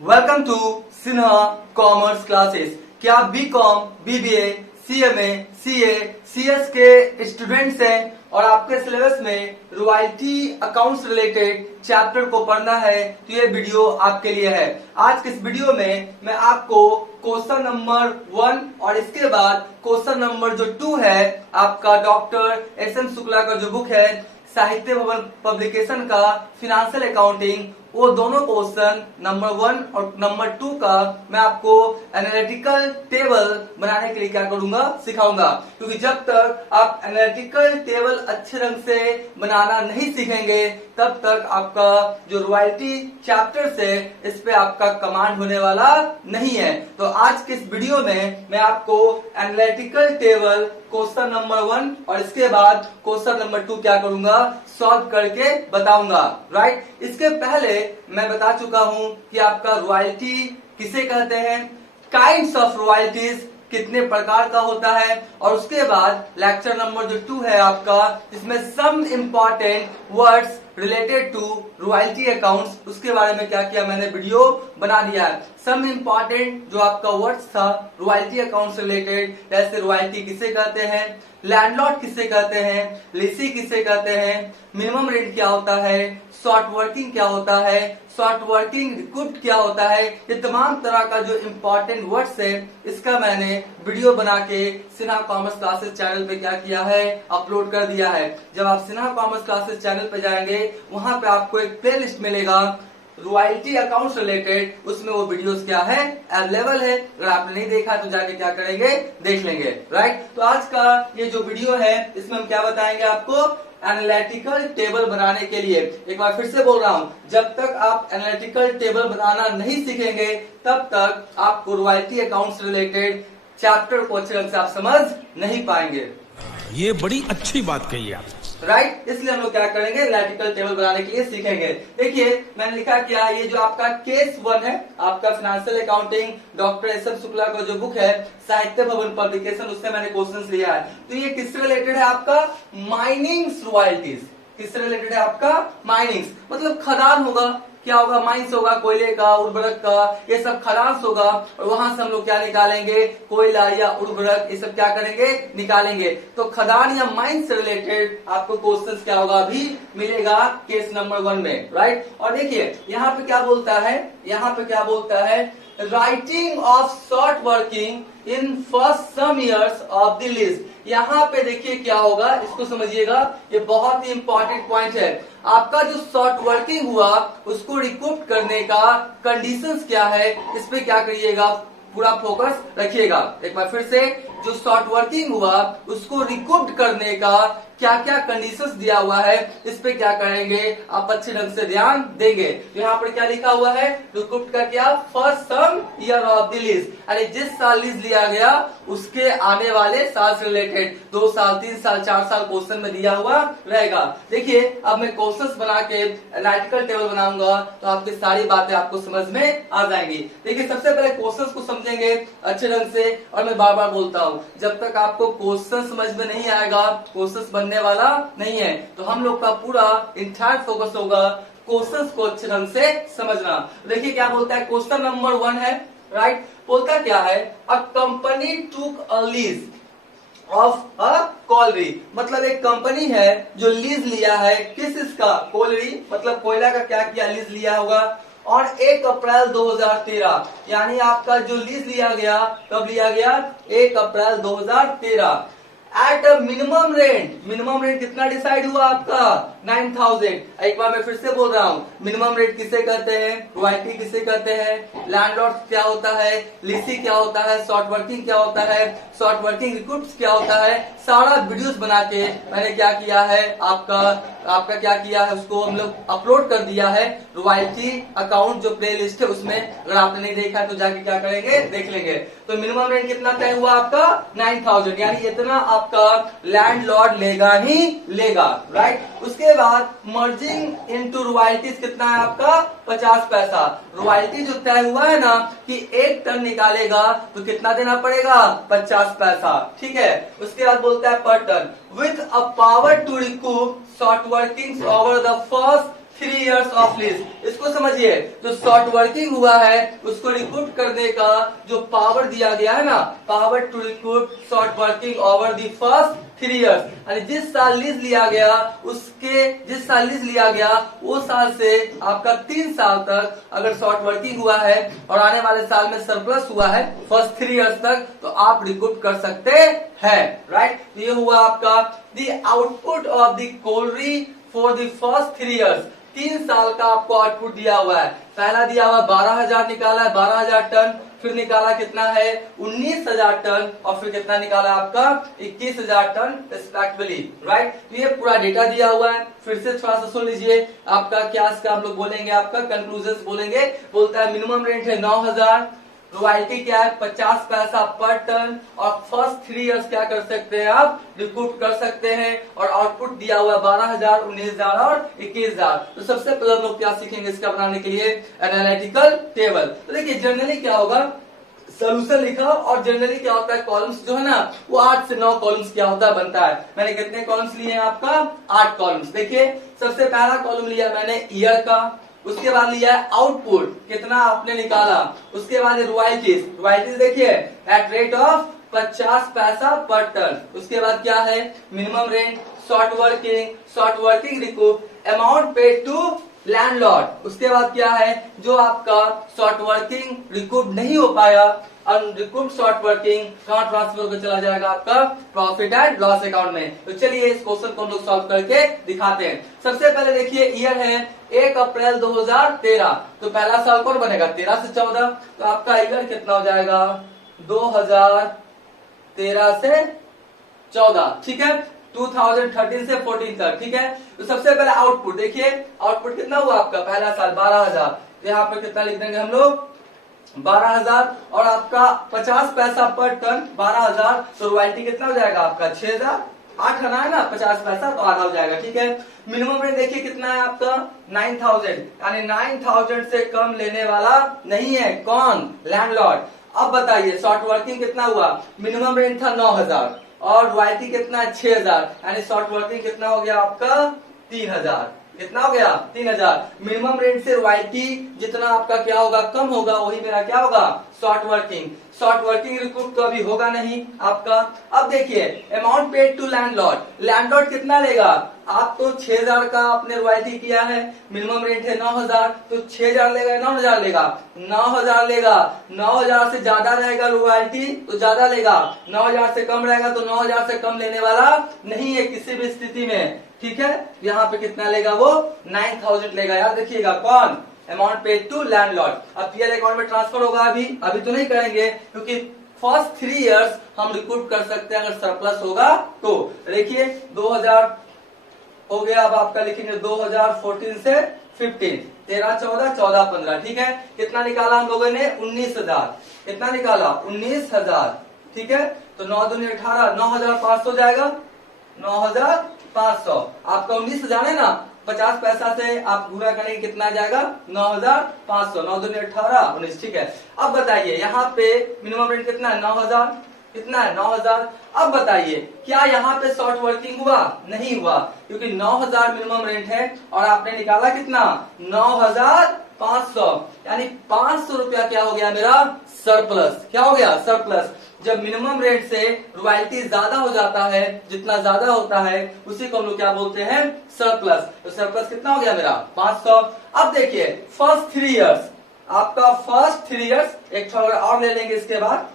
Welcome to Sinha commerce classes. क्या आप BCom, BBA, CMA, CA, CS के स्टूडेंट्स हैं और आपके सिलेबस में रॉयल्टी अकाउंट्स रिलेटेड चैप्टर को पढ़ना है तो ये वीडियो आपके लिए है। आज के इस वीडियो में मैं आपको क्वेश्चन नंबर 1 और इसके बाद क्वेश्चन नंबर जो 2 है आपका डॉक्टर एस.एम. शुक्ला का जो बुक है साहित्य भवन पब्लिकेशन का फिनेंशियल अकाउंटिंग, वो दोनों क्वेश्चन नंबर 1 और नंबर 2 का मैं आपको एनालिटिकल टेबल बनाने के लिए क्या करूंगा, सिखाऊंगा। क्योंकि जब तक आप एनालिटिकल टेबल अच्छे ढंग से बनाना नहीं सीखेंगे तब तक आपका जो रॉयल्टी चैप्टर से इस पे आपका कमांड होने वाला नहीं है। तो आज के इस वीडियो में मैं आपको एनालिटिकल टेबल क्वेश्चन नंबर 1 और इसके बाद क्वेश्चन नंबर 2 क्या करूंगा, सॉल्व करके बताऊंगा। राइट, इसके पहले मैं बता चुका हूं कि आपका रॉयल्टी किसे कहते हैं, काइंड्स ऑफ रॉयल्टीज कितने प्रकार का होता है, और उसके बाद लेक्चर नंबर जो 2 है आपका इसमें some important words related to royalty accounts, उसके बारे में क्या किया मैंने वीडियो बना दिया है। सम इंपॉर्टेंट जो आपका वर्ड्स था रॉयल्टी अकाउंट्स रिलेटेड, जैसे रॉयल्टी किसे कहते हैं, लैंडलॉर्ड किसे कहते हैं, लीसी किसे कहते हैं, मिनिमम रेंट क्या होता है, शॉर्ट वर्किंग क्या होता है, शॉर्ट वर्किंग रिकूप्ड क्या होता है, ये तमाम तरह का जो इम्पोर्टेंट वर्ड्स है इसका मैंने वीडियो बना के सिन्हा कॉमर्स क्लासेस चैनल पे क्या किया है, अपलोड कर दिया है। जब आप सिन्हा कॉमर्स क्लासेस चैनल पे जाएंगे वहां पे आपको एक प्लेलिस्ट मिलेगा रॉयल्टी अकाउंट्स रिलेटेड, उसमें वो वीडियोस क्या है, अवेलेबल है। अगर आपने नहीं देखा तो जाके क्या करेंगे, देख लेंगे। राइट, तो आज का ये जो वीडियो है इसमें हम क्या बताएंगे आपको, एनालिटिकल टेबल बनाने के लिए। एक बार फिर से बोल रहा हूं, जब तक आप एनालिटिकल टेबल बनाना नहीं सीखेंगे तब तक आपको रॉयल्टी अकाउंट्स रिलेटेड चैप्टर को अच्छे ढंग से आप समझ नहीं पाएंगे। ये बड़ी अच्छी बात कही आप। राइट, इसलिए हम लोग क्या करेंगे, एनालिटिकल टेबल बनाने के लिए सीखेंगे। देखिए मैंने लिखा क्या, ये जो आपका केस 1 है आपका financial accounting doctor SM. Shukla का जो बुक है साहित्य भवन पब्लिकेशन, उससे मैंने क्वेश्चंस लिया है। तो ये किससे रिलेटेड है आपका, माइनिंग्स रॉयल्टीज। किससे रिलेटेड है आपका, माइनिंग्स, मतलब खदान होगा, क्या होगा, माइंस होगा, कोयले का, उर्वरक का, ये सब खदान होगा और वहां से हम लोग क्या निकालेंगे, कोयला या उर्वरक, ये सब क्या करेंगे, निकालेंगे। तो खदान या माइंस से रिलेटेड आपको क्वेश्चंस क्या होगा, अभी मिलेगा केस नंबर 1 में। राइट, और देखिए यहाँ पे क्या बोलता है, यहाँ पे क्या बोलता है, writing off short working in first some years of the lease. यहाँ पे देखिए क्या होगा, इसको समझिएगा, ये बहुत ही इंपॉर्टेंट पॉइंट है। आपका जो शॉर्ट वर्किंग हुआ उसको रिकूप करने का कंडीशंस क्या है, इस पे क्या करिएगा, पूरा फोकस रखिएगा। एक बार फिर से, जो शॉर्ट वर्किंग हुआ उसको रिकूप करने का क्या क्या कंडीशंस दिया हुआ है, इस पे क्या करेंगे, आप अच्छे ढंग से ध्यान देंगे। तो यहाँ पर क्या लिखा हुआ है, रिकूप का क्या, first some year of the lease, यानी जिस साल लीज लिया गया उसके आने वाले साल से रिलेटेड 2 साल, 3 साल, 4 साल क्वेश्चन में दिया हुआ रहेगा। देखिए अब मैं क्वेश्चंस बना के एनालिटिकल टेबल बनाऊंगा तो आपकी सारी बातें आपको समझ में आ जाएंगी। देखिए सबसे पहले क्वेश्चंस को समझेंगे अच्छे ढंग से, और मैं बार बार बोलता हूँ जब तक आपको क्वेश्चन समझ में नहीं आएगा क्वेश्चंस बनने वाला नहीं है। तो हम लोग का पूरा इंटायर फोकस होगा क्वेश्चंस को अच्छे ढंग से समझना। देखिए क्या बोलता है, क्वेश्चन नंबर 1 है। राइट, बोलता क्या है, a company took a lease of a colliery, मतलब एक कंपनी है जो लीज लिया है, किस इसका, कॉलरी, मतलब कोयला का क्या किया, लीज लिया होगा। और 1 अप्रैल 2013, यानी आपका जो लीज लिया गया कब लिया गया, 1 अप्रैल 2013 at a minimum rent. Minimum rent कितना डिसाइड हुआ आपका, 9000। एक बार मैं फिर से बोल रहा हूँ, मिनिमम रेंट किसे कहते हैं, रॉयल्टी किसे कहते हैं, लैंडलॉर्ड क्या होता है, लीसी क्या होता है, शॉर्ट वर्किंग क्या होता है, शॉर्ट वर्किंग रिकूप्स क्या होता है, सारा वीडियोस बना के मैंने क्या किया है, आपका क्या किया है, उसको हम लोग अपलोड कर दिया है रॉयल्टी अकाउंट जो प्ले लिस्ट है उसमें। अगर आपने नहीं देखा तो जाके क्या करेंगे, देख लेंगे। तो मिनिमम रेंट कितना तय हुआ आपका, 9000, यानी इतना आपका लैंडलॉर्ड लेगा ही लेगा। राइट, उसके बाद मर्जिंग इनटू रॉयल्टीज कितना है आपका, 50 पैसा। रॉयल्टी जो तय हुआ है ना कि 1 टन निकालेगा तो कितना देना पड़ेगा, 50 पैसा। ठीक है, उसके बाद बोलता है per ton with a power to recoup short working over the first 3 years of lease. इसको समझिए, जो शॉर्ट वर्किंग हुआ है उसको रिक्रूट करने का जो पावर दिया गया है ना, power to recruit short working over the first 3 years, यानी जिस साल लीज लिया गया वो साल से आपका 3 साल तक अगर शॉर्ट वर्किंग हुआ है और आने वाले साल में सरप्लस हुआ है फर्स्ट 3 इयर्स तक, तो आप रिक्रूट कर सकते हैं, राइट। ये हुआ आपका the output of the cholerae for the first 3 years. 3 साल का आपको आउटपुट दिया हुआ है। पहला दिया हुआ 12,000 निकाला है, 12,000 टन, फिर निकाला कितना है 19,000 टन, और फिर कितना निकाला आपका 21,000 टन रिस्पेक्टिवली, राइट। तो ये पूरा डेटा दिया हुआ है। फिर से थोड़ा सा सुन लीजिए, आपका क्या इसका हम लोग बोलेंगे, आपका कंक्लूजन बोलेंगे। बोलता है मिनिमम रेंट है 9,000, रॉयल्टी क्या है 50 पैसा पर टन, और फर्स्ट 3 इयर्स क्या कर सकते हैं आप रिक्रूट कर सकते हैं, और आउटपुट दिया हुआ 12,000, 19,000 और 21,000। तो सबसे पहले हम लोग क्या सीखेंगे इसका बनाने के लिए, एनालिटिकल टेबल। तो देखिए जनरली क्या होगा, सोल्यूशन लिखा और जनरली क्या होता है कॉलम्स जो है ना वो 8 से 9 कॉलम्स क्या होता है बनता है। मैंने कितने कॉलम्स लिए हैं आपका 8 कॉलम्स। देखिए सबसे पहला कॉलम लिया मैंने ईयर का, उसके बाद लिया है आउटपुट कितना आपने निकाला, उसके बाद रॉयल्टीज देखिए एट रेट ऑफ 50 पैसा पर टन, उसके बाद क्या है minimum rent, short working recoup, amount paid to landlord, उसके बाद क्या है जो आपका शॉर्ट वर्किंग रिकूप नहीं हो पाया, अनरिकूप्ड शॉर्ट वर्किंग कहाँ ट्रांसफर होकर चला जाएगा आपका प्रॉफिट एंड लॉस अकाउंट में। तो चलिए इस क्वेश्चन को हम लोग सॉल्व करके दिखाते हैं। सबसे पहले देखिए ईयर है 1 अप्रैल 2013, तो पहला साल कौन बनेगा 13 से 14, तो आपका ईयर कितना हो जाएगा 2013 से 14, ठीक है 2013 से 14 तक, ठीक है। तो सबसे पहले आउटपुट देखिए, आउटपुट कितना हुआ आपका पहला साल 12,000, तो यहाँ पर कितना लिख देंगे हम लोग 12,000, और आपका 50 पैसा पर टन 12,000, तो रॉयल्टी कितना हो जाएगा आपका 6,000, 8 आना है ना 50 पैसा तो आधा हो जाएगा, ठीक है। मिनिमम रेंट देखिए कितना है आपका 9,000, यानी 9,000 से कम लेने वाला नहीं है कौन लैंडलॉर्ड। अब बताइए शॉर्ट वर्किंग कितना हुआ, मिनिमम रेंट था 9,000 और रॉयल्टी कितना है 6,000, यानी शॉर्ट वर्किंग कितना हो गया आपका 3,000, कितना हो गया 3,000। मिनिमम रेंट से रॉयल्टी जितना आपका क्या होगा कम होगा वही मेरा क्या होगा शॉर्ट वर्किंग रिकूप तो अभी होगा नहीं आपका। अब देखिए अमाउंट पेड टू लैंडलॉर्ड कितना लेगा, आप तो 6,000 का आपने रॉयल्टी किया है, मिनिमम रेंट है 9,000, तो 6,000 लेगा 9,000 लेगा, 9,000 लेगा, 9,000 से ज्यादा रहेगा रॉयल्टी तो ज्यादा लेगा, 9,000 से कम रहेगा तो 9,000 से कम लेने वाला नहीं है किसी भी स्थिति में, ठीक है। यहाँ पे कितना लेगा वो 9,000 लेगा, याद रखिएगा कौन अमाउंट पेड टू लैंडलॉर्ड। अब पीएल अकाउंट में ट्रांसफर होगा, अभी तो नहीं करेंगे क्योंकि फर्स्ट 3 इयर्स हम रिकूप कर सकते हैं अगर सरप्लस होगा तो। देखिए 2000 हो गया, अब आपका लिखेंगे 2014 से 15, 13, 14, 14, 15, ठीक है। कितना निकाला हम लोगों ने 19,000, कितना निकाला 19,000, ठीक है। तो 9 दूनी 18, 9,500 जाएगा, 9,500 आपका 19,000 है ना, 50 पैसा से आप पूरा करेंगे कितना जाएगा 9,500, 9 दूनी 18, 19, ठीक है। अब बताइए यहाँ पे मिनिमम रेंट कितना है 9,000, कितना है 9,000। अब बताइए क्या यहाँ पे शॉर्ट वर्किंग हुआ, नहीं हुआ क्योंकि 9,000 मिनिमम रेंट है और आपने निकाला कितना 9,500, यानी 500 रुपया क्या हो गया मेरा सरप्लस, क्या हो गया सरप्लस। जब मिनिमम रेट से रॉयल्टी ज्यादा हो जाता है, जितना ज्यादा होता है उसी को हम लोग क्या बोलते हैं सरप्लस। तो सरप्लस कितना हो गया मेरा 500। अब देखिए फर्स्ट 3 इयर्स, आपका फर्स्ट 3 इयर्स एक और ले लेंगे इसके बाद,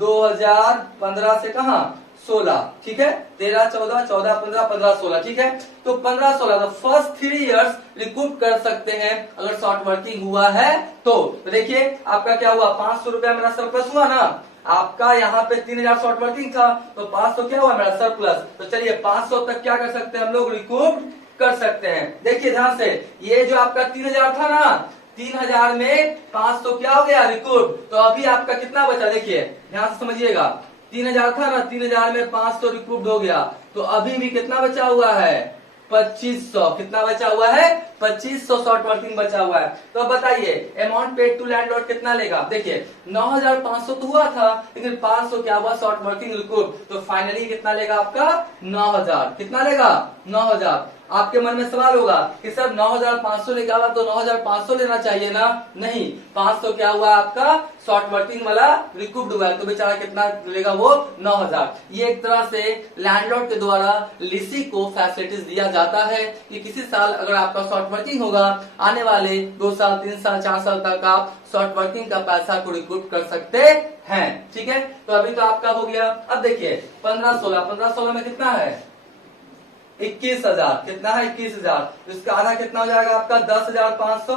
2015 से कहा 16, ठीक है 13, 14, 14, 15, 15, 16, ठीक है। तो 15, 16 तो फर्स्ट 3 इयर्स रिकूप कर सकते हैं अगर शॉर्ट वर्किंग हुआ है तो। देखिए आपका क्या हुआ 500 रुपया मेरा सरप्लस हुआ ना, आपका यहाँ पे 3,000 शॉर्ट वर्किंग था तो 500 क्या हुआ मेरा सरप्लस। तो चलिए 500 तक क्या कर सकते हैं हम लोग रिकूप कर सकते हैं। देखिए ध्यान से, ये जो आपका 3,000 था ना, 3,000 में 500 क्या हो गया रिकूप, तो अभी आपका कितना बचा देखिए ध्यान से समझिएगा, 3,000 था ना, 3,000 में 500 रिकूप्ड हो गया तो अभी भी कितना बचा हुआ है 2,500, कितना बचा हुआ है 2,500 शॉर्ट वर्किंग बचा हुआ है। तो अब बताइए अमाउंट पेड टू लैंडलॉर्ड कितना लेगा, देखिए 9,500 तो हुआ था लेकिन 500 क्या हुआ शॉर्ट वर्किंग रिकूप, तो फाइनली कितना लेगा आपका 9,000, कितना लेगा 9,000। आपके मन में सवाल होगा कि सर 9,500 निकाला तो 9,500 लेना चाहिए ना, नहीं, 500 क्या हुआ आपका शॉर्ट वर्किंग वाला रिकूव्ड हुआ है, तो बेचारा कितना लेगा वो 9,000। ये एक तरह से लैंडलॉर्ड के द्वारा लीसी को फैसिलिटीज दिया जाता है कि किसी साल अगर आपका शॉर्ट वर्किंग होगा, आने वाले 2 साल 3 साल 4 साल तक आप शॉर्ट वर्किंग का पैसा को रिकूव कर सकते हैं। ठीक है, तो अभी तो आपका हो गया। अब देखिए 15-16 में कितना है 21,000, कितना है 21,000, इसका आधा कितना हो जाएगा आपका 10,500,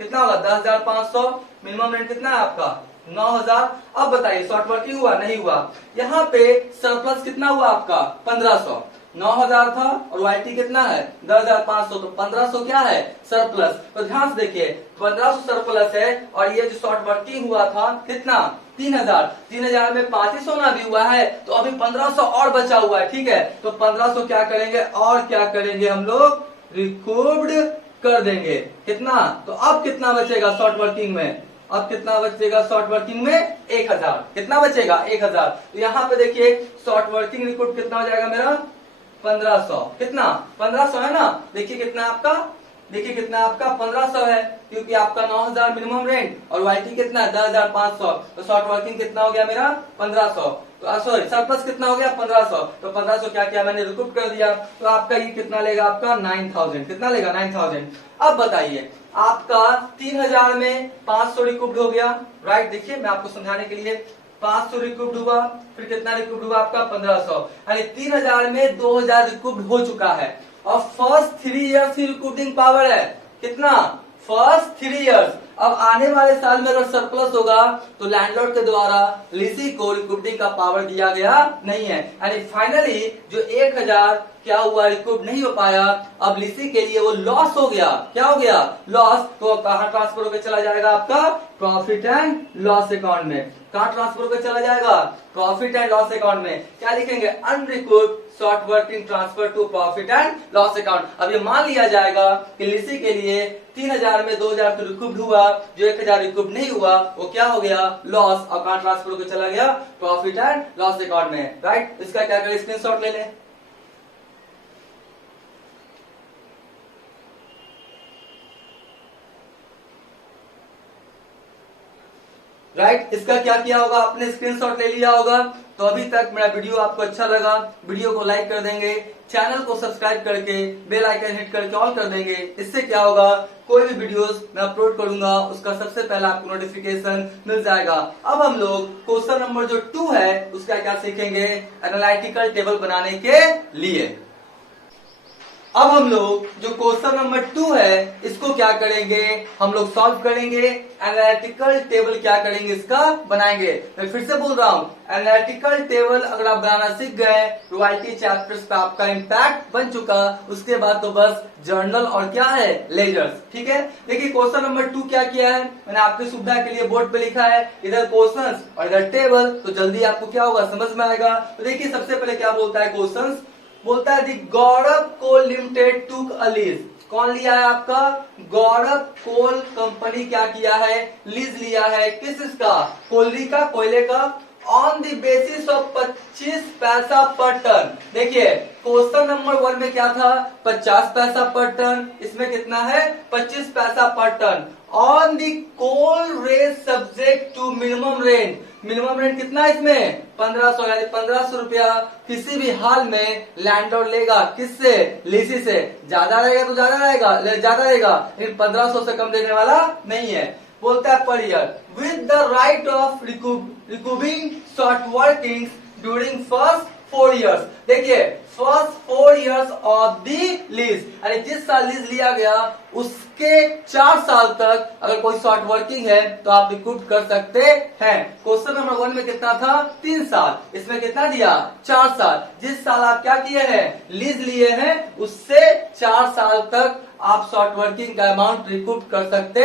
कितना होगा 10,500। मिनिमम रेंट कितना है आपका 9,000। अब बताइए शॉर्ट वर्किंग हुआ नहीं हुआ, यहाँ पे सरप्लस कितना हुआ आपका 1,500, 9,000 था और रॉयल्टी कितना है 10,500, तो 1,500 क्या है सरप्लस। तो ध्यान से देखिए 1,500 सरप्लस है और ये जो शॉर्ट वर्किंग हुआ था कितना 3,000 में 5 सोना भी हुआ है, तो अभी 1,500 और बचा हुआ है। ठीक है, तो 1,500 क्या करेंगे और क्या करेंगे हम लोग रिकूव्ड कर देंगे। कितना, तो अब कितना बचेगा शॉर्ट वर्किंग में, अब कितना बचेगा शॉर्ट वर्किंग में 1,000, कितना बचेगा 1,000। तो यहाँ पे देखिए शॉर्ट वर्किंग रिकॉर्ड कितना हो जाएगा मेरा 1,500, कितना 1,500 है ना। देखिए कितना आपका, देखिए कितना आपका 1,500 है, क्योंकि आपका 9,000 मिनिमम रेंट और वाईटी कितना है 10,500, तो शॉर्ट वर्किंग कितना हो गया मेरा 1,500, तो सॉरी सरप्लस कितना हो गया 1,500, तो 1,500 क्या किया मैंने रिकूप कर दिया, तो आपका ये कितना लेगा आपका 9,000, कितना लेगा 9,000। अब बताइए आपका 3,000 में 500 रिकूप्ड हो गया, राइट। देखिए मैं आपको समझाने के लिए 500 रिकूप्ड हुआ, फिर कितना रिकूप्ड हुआ आपका 1,500, यानी 3,000 में 2,000 रिकूप्ड हो चुका है। और फर्स्ट 3 इयर्स की रिकूपिंग पावर है कितना, फर्स्ट 3 इयर्स। अब आने वाले साल में अगर सरप्लस होगा तो लैंडलॉर्ड के द्वारा लीसी को रिकूपिंग का पावर दिया गया नहीं है, यानी फाइनली जो 1,000 क्या हुआ रिकूप नहीं हो पाया, अब लीसी के लिए वो लॉस हो गया। क्या हो गया लॉस, तो कहाँ ट्रांसफर होकर चला जाएगा आपका प्रॉफिट एंड लॉस अकाउंट में। कहाँ ट्रांसफर होकर चला जाएगा प्रॉफिट एंड लॉस अकाउंट में। क्या लिखेंगे unrecouped short working transfer to profit and loss account. अब ये मान लिया जाएगा कि लीसी के लिए 3,000 में 2,000 तो रिकूप्ड हुआ, जो 1,000 रिकूप्ड नहीं हुआ वो क्या हो गया लॉस, और कहाँ ट्रांसफर होकर चला गया प्रॉफिट एंड लॉस अकाउंट में, राइट। इसका क्या करें स्क्रीनशॉट ले लें। राइट, इसका क्या किया होगा आपने स्क्रीनशॉट ले लिया होगा। तो अभी तक मेरा वीडियो आपको अच्छा लगा, वीडियो को लाइक कर देंगे, चैनल को सब्सक्राइब करके बेल आइकन हिट करके ऑल कर देंगे। इससे क्या होगा कोई भी वीडियोस मैं अपलोड करूंगा उसका सबसे पहले आपको नोटिफिकेशन मिल जाएगा। अब हम लोग क्वेश्चन नंबर जो 2 है उसका क्या सीखेंगे एनालिटिकल टेबल बनाने के लिए। अब हम लोग जो क्वेश्चन नंबर 2 है इसको क्या करेंगे हम लोग सॉल्व करेंगे, एनालिटिकल टेबल क्या करेंगे इसका बनाएंगे। मैं फिर से बोल रहा हूँ एनालिटिकल टेबल अगर आप बनाना सीख गए, रॉयल्टी चैप्टर्स पे आपका इम्पैक्ट बन चुका, उसके बाद तो बस जर्नल और क्या है लेजर्स। ठीक है, देखिए क्वेश्चन नंबर 2 क्या किया है मैंने आपकी सुविधा के लिए बोर्ड पे लिखा है, इधर क्वेश्चन और इधर टेबल, तो जल्दी आपको क्या होगा समझ में आएगा। तो देखिए सबसे पहले क्या बोलता है क्वेश्चन, बोलता है दी गौरव कोल लिमिटेड टूक अ लीज। कौन लिया है आपका गौरव कोल कंपनी क्या किया है लीज लिया है, किस इसका कोयले का, कोयले का, ऑन द बेसिस ऑफ 25 पैसा पर टन। देखिए क्वेश्चन नंबर 1 में क्या था 50 पैसा पर टन, इसमें कितना है 25 पैसा per ton. On the coal rate subject to minimum rent, minimum rent कितना है इसमें 1,500, यानी 1,500 रुपया किसी भी हाल में लैंडलॉर्ड लेगा, किससे लीसी से। ज्यादा रहेगा तो ज्यादा रहेगा, ज्यादा रहेगा, लेकिन 1,500 से कम देने वाला नहीं है। बोलता है पर year with the write off recouping short working during first 4 years. देखिए first 4 years of the lease, यानी जिस साल लीज लिया गया उसके 4 साल तक अगर कोई शॉर्ट वर्किंग है तो आप रिकूप कर सकते हैं। क्वेश्चन नंबर 1 में कितना था 3 साल, इसमें कितना दिया 4 साल। जिस साल आप क्या किए हैं लीज लिए हैं उससे 4 साल तक आप शॉर्ट वर्किंग का अमाउंट रिकूप कर सकते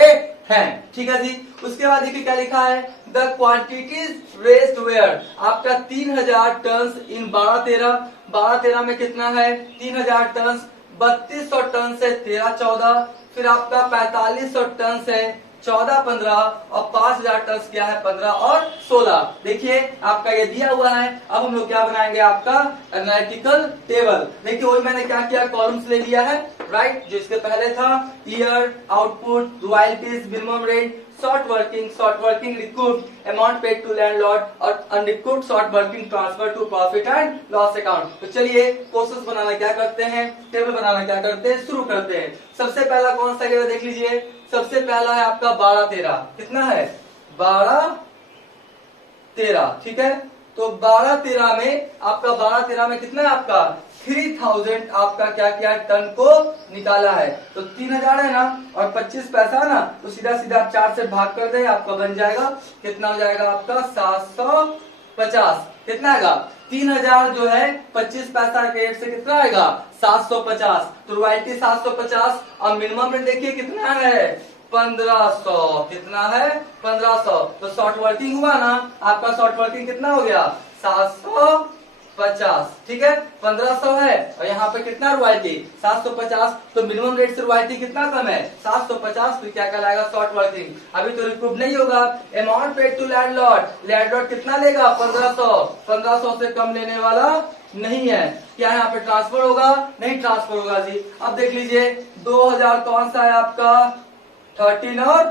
हैं। ठीक है जी, उसके बाद देखिए क्या लिखा है द क्वांटिटीज रेस्ड वेयर, आपका 3,000 टन इन 12-13 में कितना है 3,000 टन, 3,200 टन से 13-14, फिर आपका 4,500 टन से 14-15 और 5000 टन क्या है 15 और 16। देखिए आपका ये दिया हुआ है। अब हम लोग क्या बनाएंगे आपका एनालिटिकल टेबल। देखिए वही मैंने क्या किया, कॉलम्स ले लिया है, राइट। जो इसके पहले था year, output, royalties, minimum rate, short working recouped, amount paid to landlord और unrecouped short working transfer to profit and loss account. तो चलिए प्रोसेस बनाना क्या करते हैं, टेबल बनाना क्या करते हैं, शुरू करते हैं। सबसे पहला कौन सा देख लीजिए, सबसे पहला है आपका 12-13। कितना है 12-13, ठीक है। तो 12-13 में आपका 12-13 में कितना है आपका 3000 आपका क्या किया टन को निकाला है। तो 3000 है ना और 25 पैसा है ना, तो सीधा सीधा आप 4 से भाग कर दे, आपका बन जाएगा कितना हो जाएगा आपका 750। कितना आएगा 3000 जो है 25 पैसा के रेट से कितना आएगा 750। तो रॉयल्टी 750 और मिनिमम रेट देखिए कितना है 1500। कितना है 1500। तो शॉर्ट वर्किंग हुआ ना आपका, शॉर्ट वर्किंग कितना हो गया 750, ठीक है। 1500 है और यहाँ पे कितना रॉयल्टी 750। तो मिनिमम रेट से रॉयल्टी कितना कम है 750। तो क्या कहलाएगा शॉर्ट वर्किंग। अभी तो रिकूप नहीं होगा। Amount paid to landlord, landlord कितना लेगा 1500। 1500 से कम लेने वाला नहीं है। क्या यहाँ पे ट्रांसफर होगा, नहीं ट्रांसफर होगा जी। अब देख लीजिए 2000 कौन सा है आपका 13 और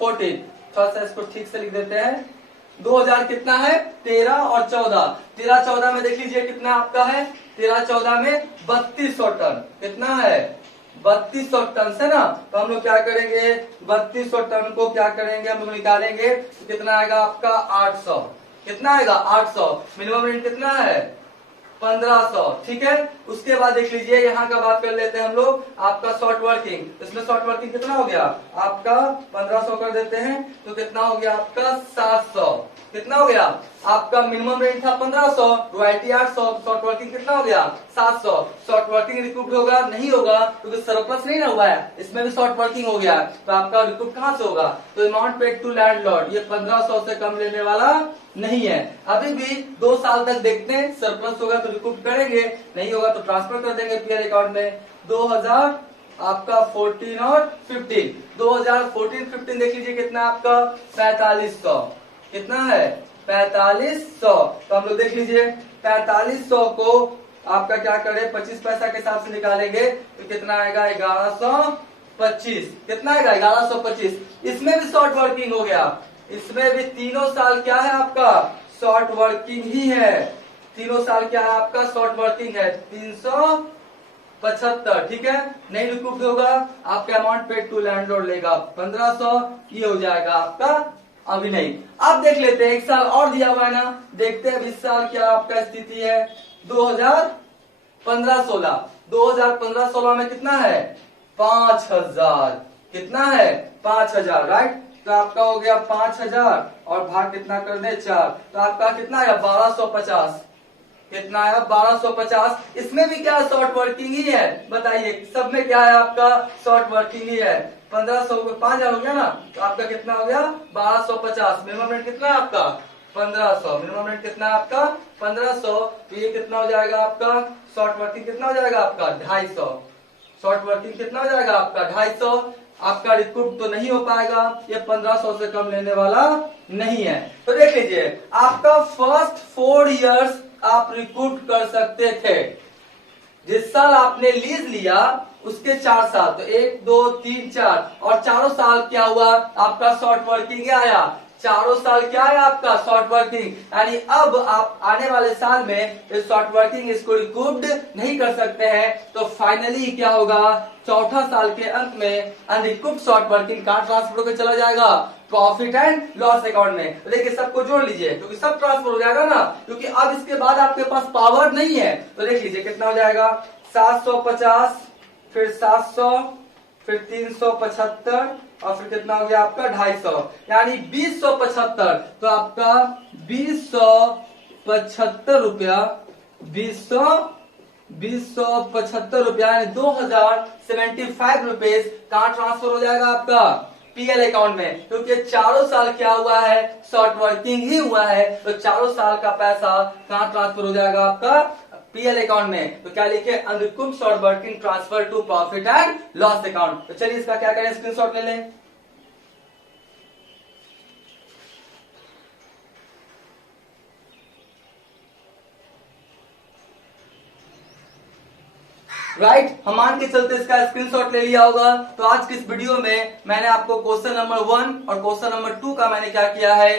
14। थोड़ा सा इसको ठीक से लिख देते हैं। 2000 कितना है 13 और 14। 13-14 में देख लीजिए कितना आपका है 13-14 में 3200 टन। कितना है 3200 टन से ना। तो हम लोग क्या करेंगे 3200 टन को क्या करेंगे हम लोग निकालेंगे। तो कितना आएगा आपका 800। कितना आएगा 800। मिनिमम रेट कितना है 1500, ठीक है। उसके बाद देख लीजिए यहाँ का बात कर लेते हैं हम लोग आपका शॉर्ट वर्किंग। इसमें शॉर्ट वर्किंग कितना हो गया आपका 1500 कर देते हैं। तो कितना हो गया आपका 700। कितना हो गया आपका मिनिमम रेट था 1500, रॉयल्टी 800, शॉर्ट वर्किंग कितना हो गया 700। शॉर्ट वर्किंग रिकूप होगा नहीं होगा क्योंकि सरप्लस नहीं ना हुआ है, इसमें भी शॉर्ट वर्किंग हो गया। तो आपका रिकूप कहाँ से होगा। तो अमाउंट पेड टू लैंडलॉर्ड ये 1500 से कम लेने वाला नहीं है। अभी भी 2 साल तक देखते हैं, सरप्लस होगा तो रिकूप करेंगे, नहीं होगा तो ट्रांसफर कर देंगे पीएल अकाउंट में। 2000 आपका 14 और 15। 2014-15 देख लीजिए कितना आपका 4500। कितना है 4500। तो हम लोग देख लीजिए 4500 को आपका क्या करें 25 पैसा के हिसाब से निकालेंगे तो कितना आएगा 1125। कितना आएगा 1125। इसमें भी शॉर्ट वर्किंग हो गया। इसमें भी तीनों साल क्या है आपका शॉर्ट वर्किंग ही है। तीनों साल क्या है आपका शॉर्ट वर्किंग है 375, ठीक है। नहीं रिकूप होगा आपका अमाउंट पेड टू लैंडलॉर्ड लेगा 1500। ये हो जाएगा आपका अभी नहीं। अब देख लेते हैं 1 साल और दिया हुआ है ना, देखते हैं इस साल क्या आपका स्थिति है। 2015-16। 2015-16 में कितना है 5000। कितना है 5000, राइट। तो आपका हो गया 5000 और भाग कितना कर दे 4। तो आपका कितना है 1250। कितना है 1250। इसमें भी क्या शॉर्ट वर्किंग ही है, बताइए सब में क्या है आपका शॉर्ट वर्किंग ही है। 1500 5000 हो गया ना, तो आपका कितना हो गया 1250। मिनिमम रेट कितना है आपका 1500। मिनिमम रेट कितना है आपका 1500। तो ये कितना हो जाएगा आपका शॉर्ट वर्किंग कितना हो जाएगा आपका 250। शॉर्ट वर्किंग कितना हो जाएगा आपका 250। आपका रिकूप तो नहीं हो पाएगा, ये 1500 से कम लेने वाला नहीं है। तो देख लीजिए आपका फर्स्ट 4 इयर्स आप रिकूप कर सकते थे। जिस साल आपने लीज लिया उसके 4 साल, तो 1 2 3 4 और चारों साल क्या हुआ आपका शॉर्ट वर्किंग आया। चारों साल क्या है आपका शॉर्ट वर्किंग, यानी अब आप आने वाले साल में इस शॉर्ट वर्किंग इसको रिकूप्ड नहीं कर सकते हैं। तो फाइनली क्या होगा चौथा साल के अंत में अनरिकूप्ड शॉर्ट वर्किंग कहाँ ट्रांसफर होकर चला जाएगा प्रॉफिट एंड लॉस अकाउंट में। तो देखिए सबको जोड़ लीजिए क्योंकि सब ट्रांसफर हो जाएगा ना, क्योंकि अब इसके बाद आपके पास पावर नहीं है। तो देख लीजिए कितना हो जाएगा 750, फिर 700, फिर 375 और फिर कितना हो गया आपका 250, यानी 2075। तो आपका 2075 रुपया 2075 रुपया यानी 2075 रुपीज कहाँ ट्रांसफर हो जाएगा आपका पीएल अकाउंट में, क्योंकि चारों साल क्या हुआ है शॉर्ट वर्किंग ही हुआ है। तो चारों साल का पैसा कहाँ ट्रांसफर हो जाएगा आपका पीएल अकाउंट में। तो क्या लिखे unrecouped short working transfer to profit and loss account. तो चलिए इसका क्या करें स्क्रीनशॉट ले लें। राइट, हम मान के चलते इसका स्क्रीनशॉट ले लिया होगा। तो आज की इस वीडियो में मैंने आपको क्वेश्चन नंबर 1 और क्वेश्चन नंबर 2 का मैंने क्या किया है,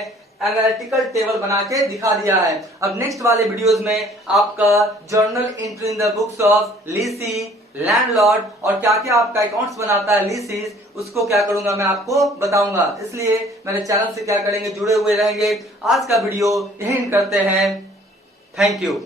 एनालिटिकल टेबल बना के दिखा दिया है। अब नेक्स्ट वाले वीडियोस में आपका journal entry in the books of lessee, landlord और क्या क्या आपका अकाउंट्स बनाता है लीसीज, उसको क्या करूंगा मैं आपको बताऊंगा। इसलिए मेरे चैनल से क्या करेंगे, जुड़े हुए रहेंगे। आज का वीडियो यही करते हैं। Thank you.